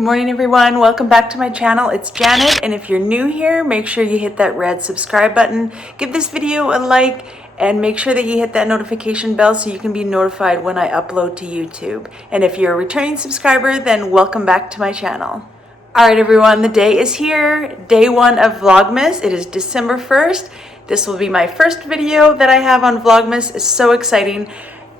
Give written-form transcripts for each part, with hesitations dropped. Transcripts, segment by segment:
Good morning, everyone. Welcome back to my channel. It's Janet, and if you're new here, make sure you hit that red subscribe button, give this video a like, and make sure that you hit that notification bell so you can be notified when I upload to YouTube. And if you're a returning subscriber, then welcome back to my channel. All right, everyone, the day is here. Day one of Vlogmas. It is December 1st. This will be my first video that I have on Vlogmas. It's so exciting.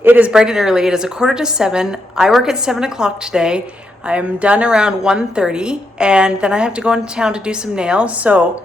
It is bright and early. It is 6:45. I work at 7 o'clock today. I'm done around 1:30, and then I have to go into town to do some nails. So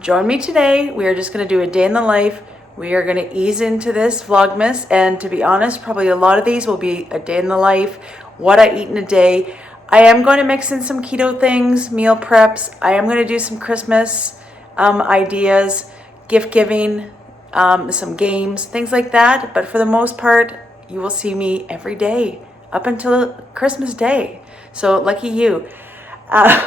join me today. We are just going to do a day in the life. We are going to ease into this Vlogmas, and to be honest, probably a lot of these will be a day in the life, what I eat in a day. I am going to mix in some keto things, meal preps. I am going to do some Christmas ideas, gift giving, some games, things like that. But for the most part, you will see me every day up until Christmas Day. So lucky you. All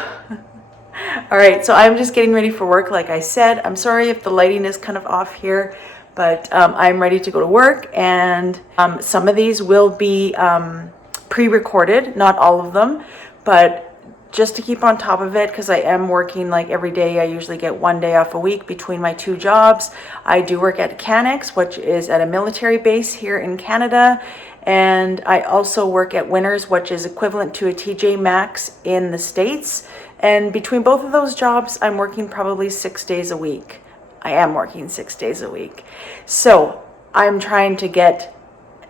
right, so I'm just getting ready for work. Like I said, I'm sorry if the lighting is kind of off here, but I'm ready to go to work, and some of these will be pre-recorded, not all of them, but just to keep on top of it, because I am working like every day. I usually get one day off a week between my two jobs. I do work at Canex, which is at a military base here in Canada, and I also work at Winners, which is equivalent to a TJ Maxx in the States. And between both of those jobs, I'm working probably 6 days a week. I am working 6 days a week. So I'm trying to get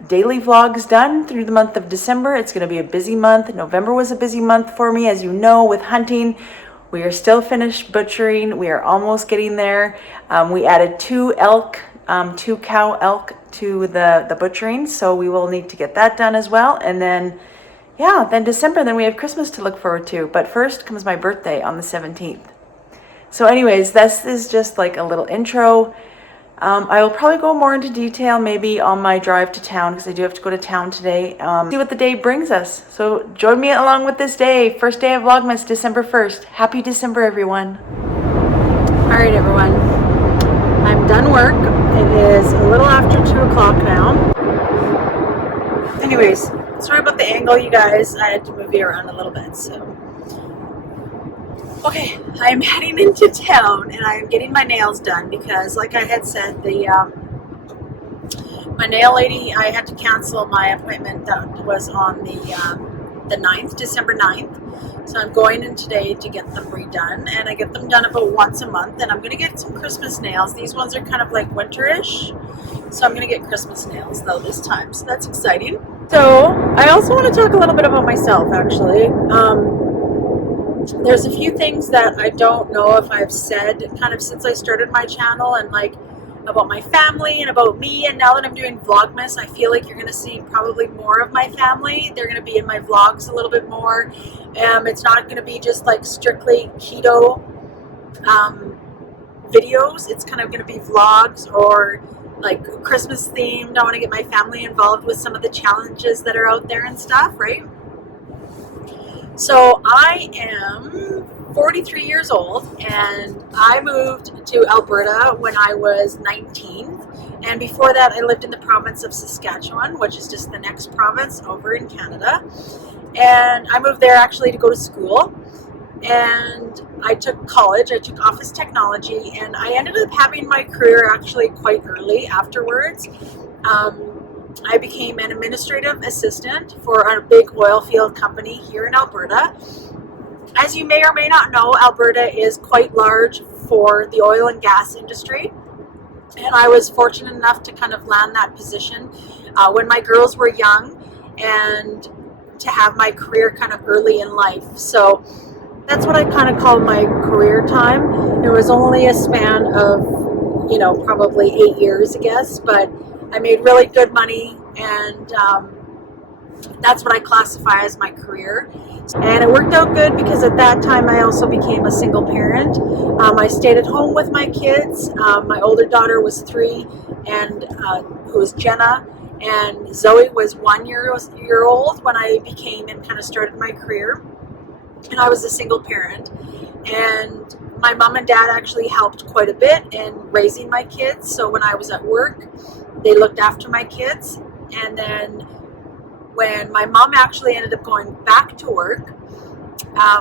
daily vlogs done through the month of December. It's going to be a busy month. November was a busy month for me, as you know, with hunting. We are still finished butchering. We are almost getting there. We added two cow elk to the butchering, so we will need to get that done as well. And then then December, then we have Christmas to look forward to. But first comes my birthday on the 17th. So anyways, this is just like a little intro. I will probably go more into detail maybe on my drive to town, because I do have to go to town today. See what the day brings us. So join me along with this day. First day of Vlogmas, December 1st. Happy December, everyone. All right, everyone. I'm done work. It is a little after 2 o'clock now. Anyways, sorry about the angle, you guys. I had to move you around a little bit, so. Okay, I'm heading into town, and I'm getting my nails done because, like I had said, my nail lady, I had to cancel my appointment that was on the 9th, December 9th. So I'm going in today to get them redone, and I get them done about once a month, and I'm going to get some Christmas nails. These ones are kind of like winterish, so I'm going to get Christmas nails though this time, so that's exciting. So I also want to talk a little bit about myself, actually. There's a few things that I don't know if I've said kind of since I started my channel, and like about my family and about me, and now that I'm doing Vlogmas, I feel like you're going to see probably more of my family. They're going to be in my vlogs a little bit more. It's not going to be just like strictly keto videos. It's kind of going to be vlogs or like Christmas themed. I want to get my family involved with some of the challenges that are out there and stuff, right? So I am 43 years old, and I moved to Alberta when I was 19. And before that, I lived in the province of Saskatchewan, which is just the next province over in Canada. And I moved there actually to go to school. And I took college, I took office technology, and I ended up having my career actually quite early afterwards. I became an administrative assistant for a big oil field company here in Alberta. As you may or may not know, Alberta is quite large for the oil and gas industry. And I was fortunate enough to kind of land that position when my girls were young, and to have my career kind of early in life. So that's what I kind of call my career time. It was only a span of, probably 8 years, I guess, but I made really good money, and that's what I classify as my career. And it worked out good because at that time I also became a single parent. I stayed at home with my kids. My older daughter was 3, and who was Jenna, and Zoe was 1 year old when I became and kind of started my career. And I was a single parent. And my mom and dad actually helped quite a bit in raising my kids. So when I was at work, they looked after my kids. And then when my mom actually ended up going back to work,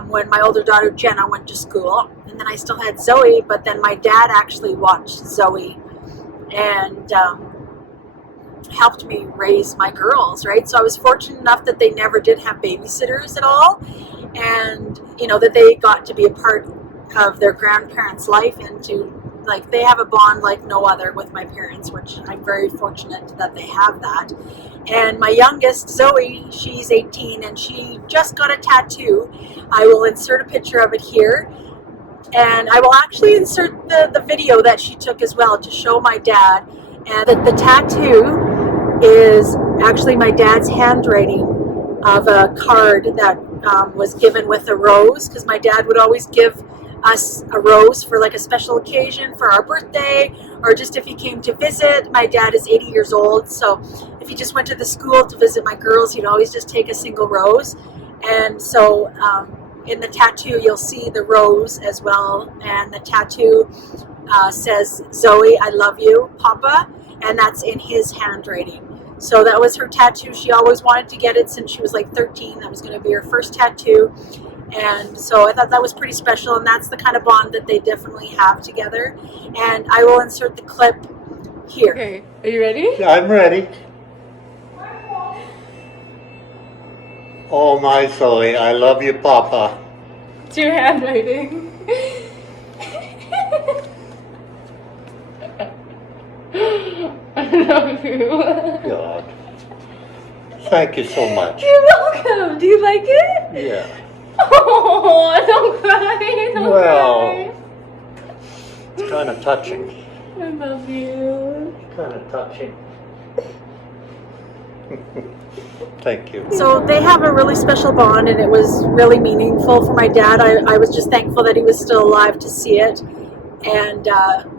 when my older daughter Jenna went to school, and then I still had Zoe, but then my dad actually watched Zoe and helped me raise my girls, right? So I was fortunate enough that they never did have babysitters at all, and you know, that they got to be a part of their grandparents' life, and to, like, they have a bond like no other with my parents, which I'm very fortunate that they have that. And my youngest, Zoe, she's 18 and she just got a tattoo. I will insert a picture of it here, and I will actually insert the video that she took as well to show my dad. And the tattoo is actually my dad's handwriting of a card that was given with a rose, because my dad would always give us a rose for like a special occasion, for our birthday, or just if he came to visit. My dad is 80 years old, so if he just went to the school to visit my girls, he'd always just take a single rose. And so in the tattoo you'll see the rose as well, and the tattoo says, "Zoe, I love you, Papa," and that's in his handwriting. So that was her tattoo. She always wanted to get it since she was like 13. That was going to be her first tattoo. And so I thought that was pretty special, and that's the kind of bond that they definitely have together. And I will insert the clip here. Okay, are you ready? I'm ready. Oh my Zoe, I love you, Papa. It's your handwriting. I love you. God. Thank you so much. You're welcome. Do you like it? Yeah. Oh, don't cry. Don't Well, it's kind of touching. cry. I love you. Kind of touching. Thank you. So they have a really special bond, and it was really meaningful for my dad. I was just thankful that he was still alive to see it. And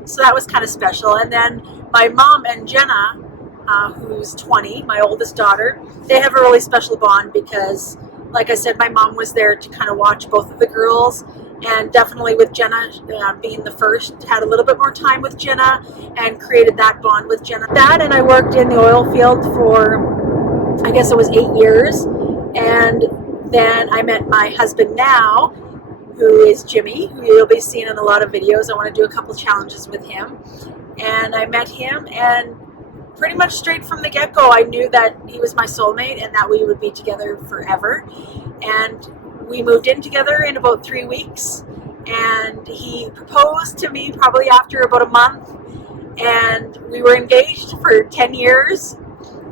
so that was kind of special. And then my mom and Jenna, who's 20, my oldest daughter, they have a really special bond because, like I said, my mom was there to kind of watch both of the girls, and definitely with Jenna being the first, had a little bit more time with Jenna and created that bond with Jenna. Dad and I worked in the oil field for, I guess it was 8 years, and then I met my husband now, who is Jimmy, who you'll be seeing in a lot of videos. I want to do a couple challenges with him, and I met him, and pretty much straight from the get-go I knew that he was my soulmate and that we would be together forever. And we moved in together in about 3 weeks, and he proposed to me probably after about a month, and we were engaged for 10 years,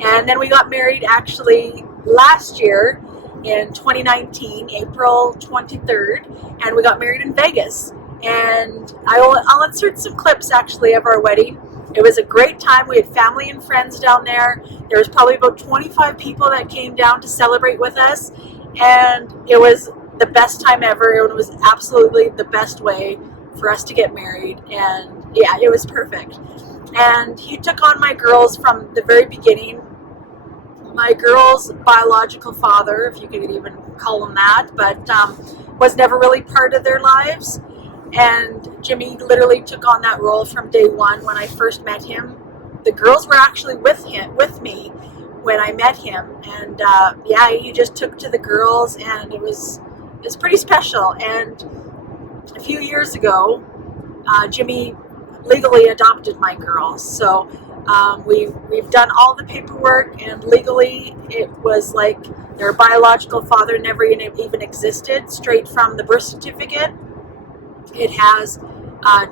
and then we got married actually last year in 2019, April 23rd, and we got married in Vegas. And I'll insert some clips actually of our wedding. It was a great time. We had family and friends down there. There was probably about 25 people that came down to celebrate with us, and it was the best time ever. It was absolutely the best way for us to get married, and yeah, it was perfect. And he took on my girls from the very beginning. My girls' biological father, if you could even call him that, but was never really part of their lives. And Jimmy literally took on that role from day one. When I first met him, the girls were actually with me when I met him, and yeah, he just took to the girls, and it was pretty special. And a few years ago, Jimmy legally adopted my girls, so we've done all the paperwork, and legally it was like their biological father never even existed. Straight from the birth certificate, it has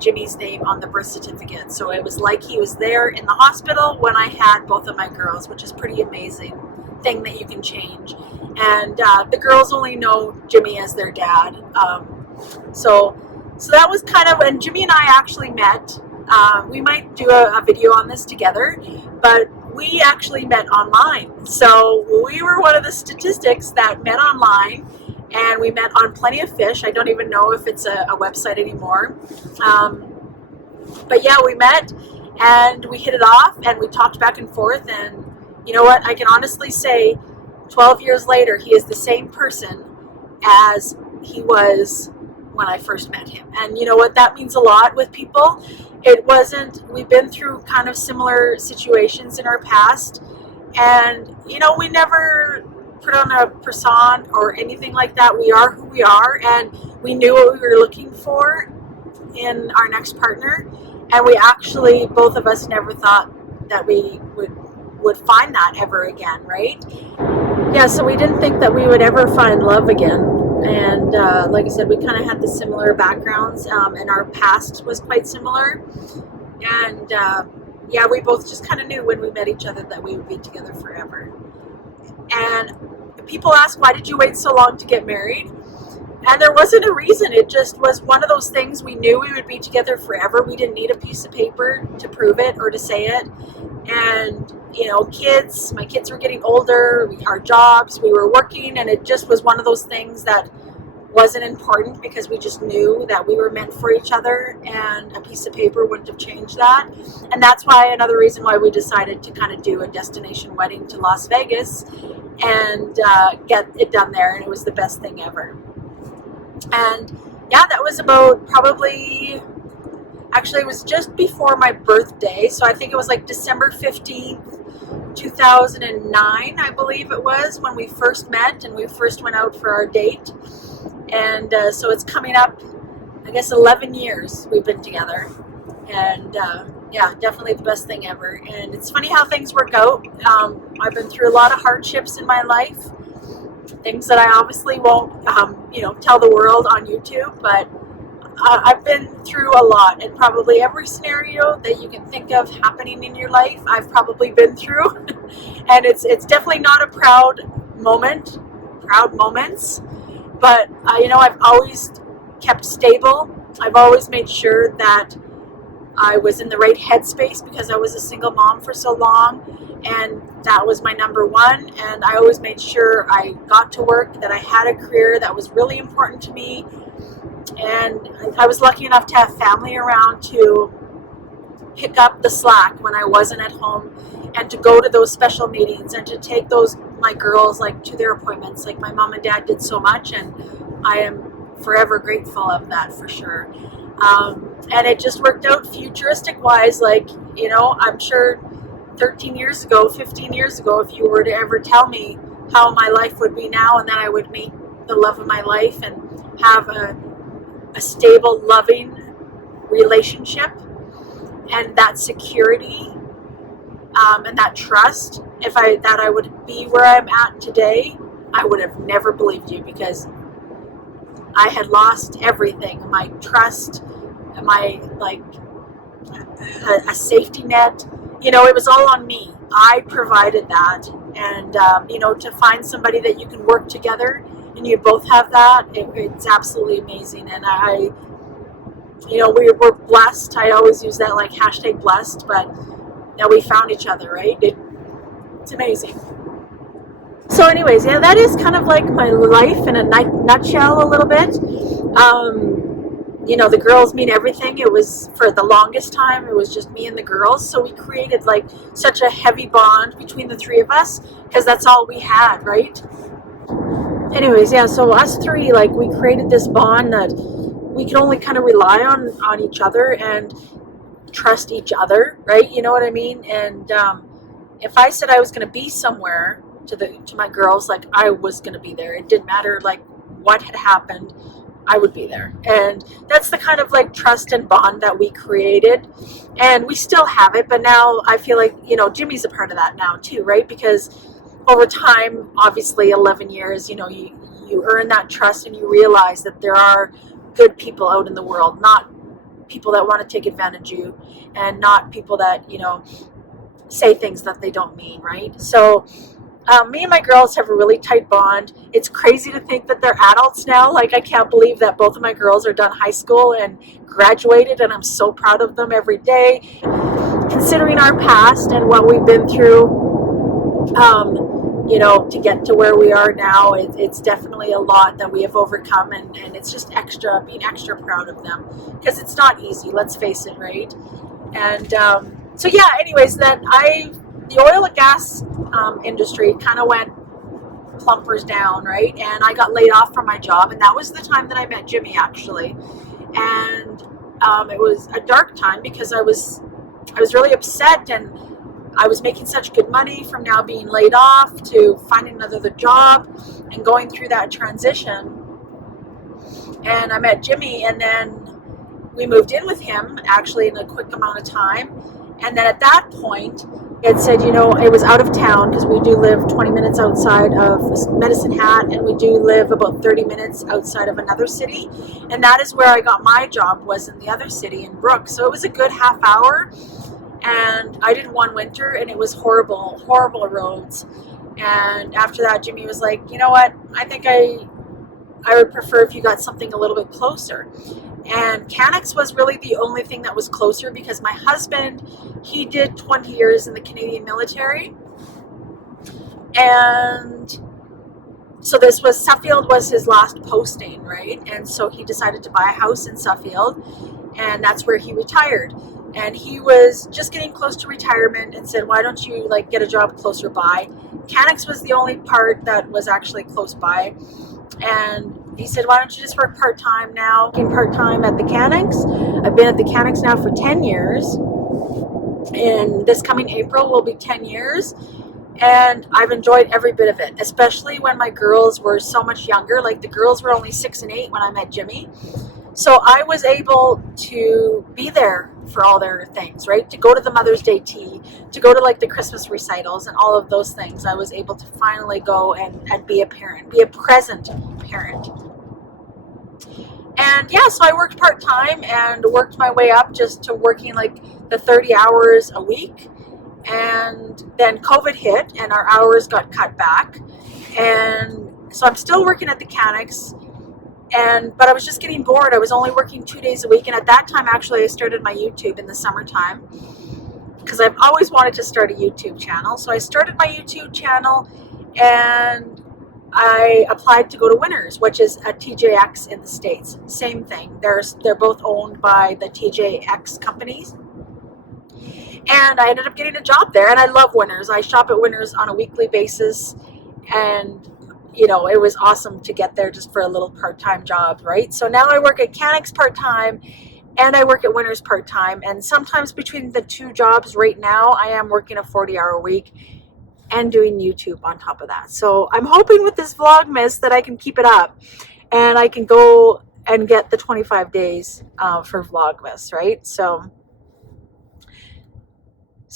Jimmy's name on the birth certificate, so it was like he was there in the hospital when I had both of my girls, which is pretty amazing thing that you can change. And the girls only know Jimmy as their dad, so that was kind of when Jimmy and I actually met. We might do a video on this together, but we actually met online. So we were one of the statistics that met online, and we met on Plenty of Fish. I don't even know if it's a website anymore. But yeah, we met, and we hit it off, and we talked back and forth, and you know what? I can honestly say 12 years later, he is the same person as he was when I first met him. And you know what? That means a lot with people. We've been through kind of similar situations in our past, and you know, we never put on a persona or anything like that. We are who we are, and we knew what we were looking for in our next partner, and we actually, both of us, never thought that we would find that ever again, right? Yeah, so we didn't think that we would ever find love again. And like I said, we kind of had the similar backgrounds, and our past was quite similar. And yeah, we both just kind of knew when we met each other that we would be together forever. And people ask, why did you wait so long to get married? And there wasn't a reason. It just was one of those things. We knew we would be together forever. We didn't need a piece of paper to prove it or to say it. And, you know, my kids were getting older, our jobs, we were working, and it just was one of those things that wasn't important because we just knew that we were meant for each other, and a piece of paper wouldn't have changed that. And that's why, another reason why we decided to kind of do a destination wedding to Las Vegas and get it done there, and it was the best thing ever. And yeah, that was about probably, actually it was just before my birthday, so I think it was like December 15th, 2009, I believe it was, when we first met and we first went out for our date. And so it's coming up, I guess, 11 years we've been together. And yeah, definitely the best thing ever. And it's funny how things work out. I've been through a lot of hardships in my life, things that I obviously won't, you know, tell the world on YouTube, but I've been through a lot, and probably every scenario that you can think of happening in your life, I've probably been through. And it's definitely not a proud moments, but you know, I've always kept stable. I've always made sure that I was in the right headspace because I was a single mom for so long, and that was my number one. And I always made sure I got to work, that I had a career that was really important to me. And I was lucky enough to have family around to pick up the slack when I wasn't at home, and to go to those special meetings, and to take my girls like to their appointments. Like my mom and dad did so much, and I am forever grateful of that, for sure. And it just worked out futuristic wise. Like, you know, I'm sure 13 years ago, 15 years ago, if you were to ever tell me how my life would be now, and then I would meet the love of my life and have a stable, loving relationship, and that security, and that trust, that I would be where I'm at today, I would have never believed you, because I had lost everything. My trust, my, like, a safety net, you know, it was all on me. I provided that. And you know, to find somebody that you can work together and you both have that, it's absolutely amazing. And you know, we're blessed. I always use that, like, hashtag blessed, but that we found each other, right? It's amazing. So anyways, yeah, that is kind of like my life in a nutshell a little bit. You know, the girls mean everything. It was, for the longest time, it was just me and the girls. So we created like such a heavy bond between the three of us, because that's all we had, right? Anyways, yeah, so us three, like, we created this bond that we can only kind of rely on each other and trust each other, right? You know what I mean? And if I said I was going to be somewhere to my girls, like, I was going to be there. It didn't matter like what had happened, I would be there. And that's the kind of like trust and bond that we created, and we still have it. But now I feel like, you know, Jimmy's a part of that now too, right? Because over time, obviously 11 years, you know, you earn that trust, and you realize that there are good people out in the world, not people that want to take advantage of you, and not people that, you know, say things that they don't mean, right? So me and my girls have a really tight bond. It's crazy to think that they're adults now. Like, I can't believe that both of my girls are done high school and graduated, and I'm so proud of them every day. Considering our past and what we've been through, you know, to get to where we are now, it's definitely a lot that we have overcome, and it's just being extra proud of them, because it's not easy, let's face it, right? And so yeah, anyways, the oil and gas industry kind of went plumpers down, right? And I got laid off from my job, and that was the time that I met Jimmy, actually. And it was a dark time, because I was really upset, and I was making such good money from now being laid off to finding another job and going through that transition. And I met Jimmy, and then we moved in with him actually in a quick amount of time. And then at that point, it said, you know, it was out of town because we do live 20 minutes outside of Medicine Hat, and we do live about 30 minutes outside of another city. And that is where I got my job, was in the other city in Brook. So it was a good half hour. And I did one winter, and it was horrible, horrible roads. And after that, Jimmy was like, you know what, I think I would prefer if you got something a little bit closer. And Canix was really the only thing that was closer, because my husband, he did 20 years in the Canadian military. And so this was, Suffield was his last posting, right? And so he decided to buy a house in Suffield, and that's where he retired. And he was just getting close to retirement and said, why don't you like get a job closer by? Canix was the only part that was actually close by. And he said, why don't you just work part-time now? Working part-time at the Canix. I've been at the Canix now for 10 years. And this coming April will be 10 years. And I've enjoyed every bit of it, especially when my girls were so much younger. Like the girls were only 6 and 8 when I met Jimmy. So I was able to be there for all their things, right? To go to the Mother's Day tea, to go to like the Christmas recitals and all of those things. I was able to finally go and be a parent, be a present parent. And yeah, so I worked part-time and worked my way up just to working like the 30 hours a week. And then COVID hit and our hours got cut back. And so I'm still working at the Canix. But I was just getting bored. I was only working 2 days a week. And at that time, actually, I started my YouTube in the summertime because I've always wanted to start a YouTube channel. So I started my YouTube channel, and I applied to go to Winners, which is a TJX in the States. Same thing. They're both owned by the TJX companies. And I ended up getting a job there, and I love Winners. I shop at Winners on a weekly basis, and you know, it was awesome to get there just for a little part-time job, right? So now I work at Canix part-time, and I work at Winners part-time, and sometimes between the two jobs right now, I am working a 40-hour week and doing YouTube on top of that. So I'm hoping with this Vlogmas that I can keep it up, and I can go and get the 25 days for Vlogmas, right? So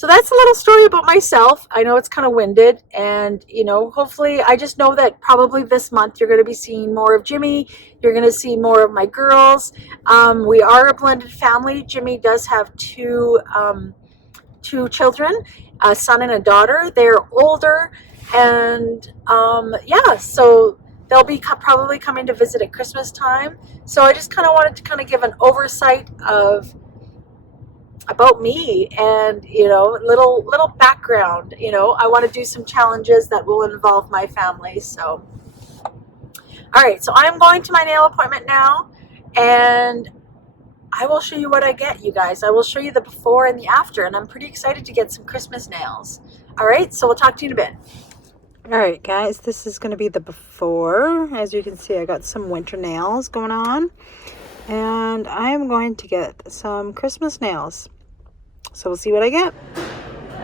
that's a little story about myself. I know it's kind of winded, and you know, hopefully I just know that probably this month you're going to be seeing more of Jimmy. You're going to see more of my girls. We are a blended family. Jimmy does have two children, a son and a daughter. They're older, and yeah, so they'll be probably coming to visit at Christmas time. So I just kind of wanted to kind of give an oversight about me, and you know, little background. You know, I want to do some challenges that will involve my family. So all right, so I'm going to my nail appointment now, and I will show you what I get, you guys. I will show you the before and the after, and I'm pretty excited to get some Christmas nails. All right, so we'll talk to you in a bit. All right, guys, this is going to be the before. As you can see, I got some winter nails going on, and I am going to get some Christmas nails. So we'll see what I get.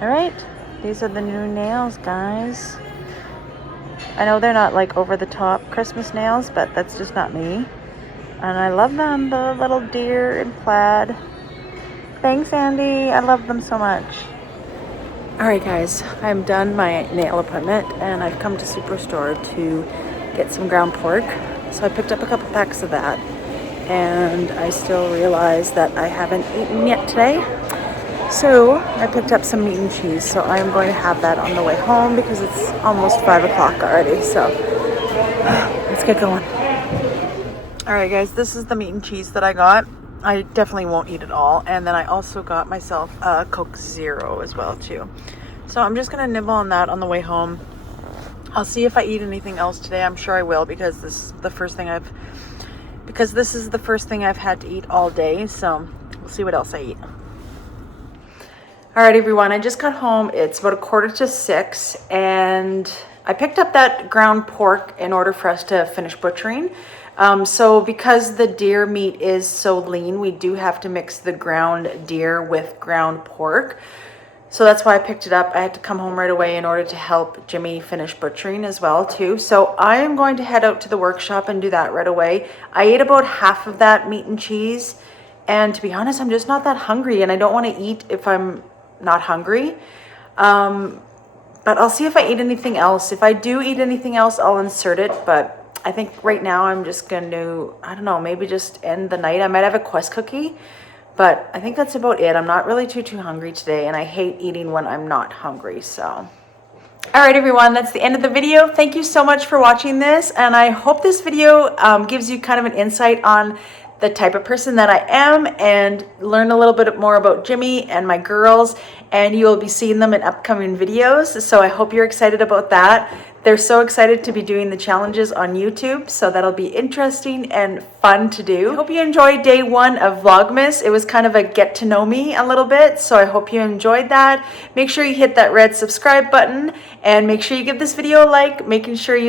All right, these are the new nails, guys. I know they're not like over the top Christmas nails, but that's just not me. And I love them, the little deer in plaid. Thanks, Andy. I love them so much. All right, guys, I'm done my nail appointment, and I've come to Superstore to get some ground pork. So I picked up a couple packs of that, and I still realize that I haven't eaten yet today. So I picked up some meat and cheese, so I'm going to have that on the way home because it's almost 5 o'clock already. So let's get going. All right, guys, this is the meat and cheese that I got. I definitely won't eat it all. And then I also got myself a Coke Zero as well too. So I'm just gonna nibble on that on the way home. I'll see if I eat anything else today. I'm sure I will, because this is the first thing I've had to eat all day. So we'll see what else I eat. All right, everyone, I just got home. It's about 5:45, and I picked up that ground pork in order for us to finish butchering. So because the deer meat is so lean, we do have to mix the ground deer with ground pork. So that's why I picked it up. I had to come home right away in order to help Jimmy finish butchering as well too. So I am going to head out to the workshop and do that right away. I ate about half of that meat and cheese, and to be honest, I'm just not that hungry, and I don't want to eat if I'm not hungry. But I'll see if I eat anything else. If I do eat anything else, I'll insert it. But I think right now I'm just going to, I don't know, maybe just end the night. I might have a Quest cookie, but I think that's about it. I'm not really too hungry today, and I hate eating when I'm not hungry. So, all right, everyone, that's the end of the video. Thank you so much for watching this, and I hope this video gives you kind of an insight on the type of person that I am, and learn a little bit more about Jimmy and my girls, and you will be seeing them in upcoming videos. So I hope you're excited about that. They're so excited to be doing the challenges on YouTube, so that'll be interesting and fun to do. I hope you enjoyed day 1 of Vlogmas. It was kind of a get to know me a little bit, so I hope you enjoyed that. Make sure you hit that red subscribe button, and make sure you give this video a like, making sure you